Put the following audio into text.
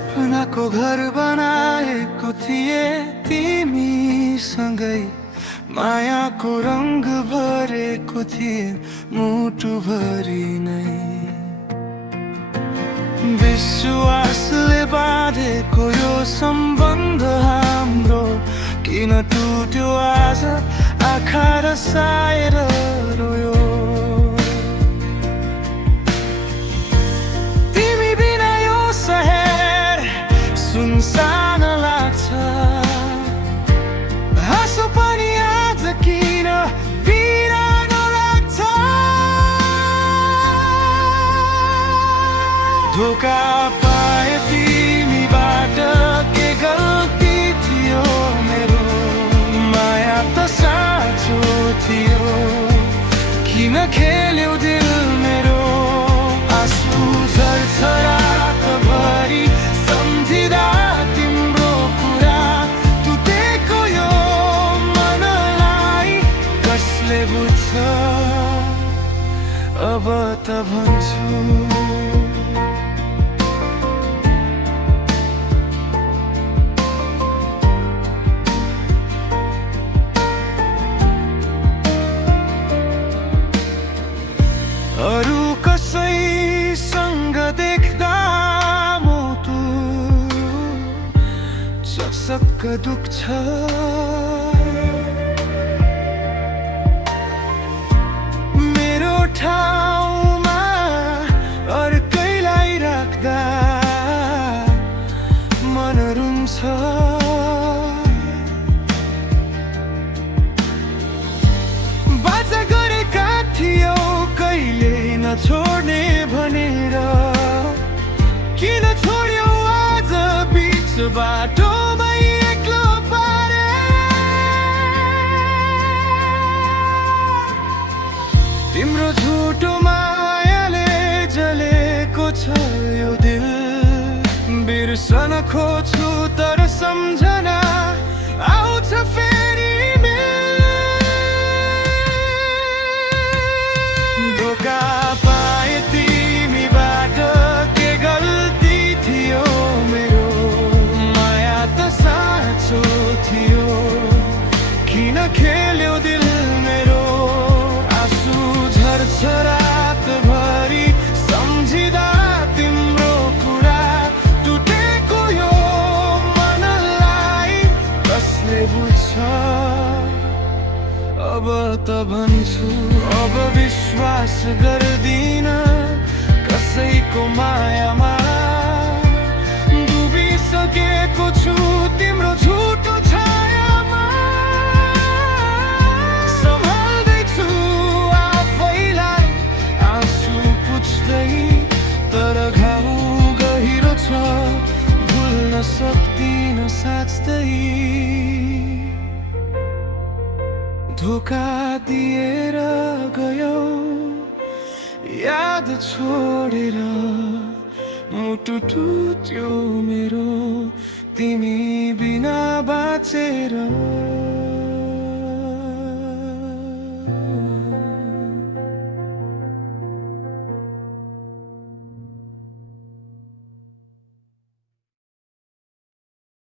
सपनाको घर बनाएको थिए तिमीसँगै, मायाको रंग भरेको थिए मुटुभरि नै। विश्वासले बाँधेको यो सम्बन्ध हाम्रो किन टुट्यो आज, आँखा रसाएर रोयो। तिमी बिना यो शहर सुनसान लाग्छ, हाँसो पनि आज किन बिरानो लाग्छ। धोका पाए तिमीबाट, के गल्ती थियो मेरो, माया त साँचो थियो, किन खेल्यो दिल मेरो। आँसु झर्छ रातभरि सम्झिँदा तिम्रो कुरा, टुटेको यो मनलाई कसले बुझ्छ। अब त भन्छु अरू कसैसँग देख्दा मुटु चकचक दुख्छ। मेरो ठाउँमा अर्कैलाई राख्दा मन रुन्छ। बाजा गरेका थियौ कहिले नछोड्ने भनेर, किन छोड्यौ आज बिच बाटोमै एक्लो पारे। तिम्रो झुटो मायाले जलेको छ यो दिल, बिर्सन खोज्छु तर सम्झना आउँछ फेरि। धोका पाए तिमीबाट, के गल्ती थियो मेरो, माया त साँचो थियो, किन खेल्यो दिल मेरो। आँसु झर्छ रातभरि सम्झिँदा तिम्रो कुरा, टुटेको यो मनलाई कसले बुझ्छ। अब त भन्छु, अब विश्वास गर्दिन कसैको मायामा, डुबिसकेको छु तिम्रो झुटो छायामा। सम्हाल्दैछु आफैलाई आँसु पुछ्दै, तर घाउ गहिरो छ भुल्न सक्दिन साँच्दै। धोका दिएर गयो याद छोडेर, मुटु टुट्यो मेरो तिमी बिना बाँचेर।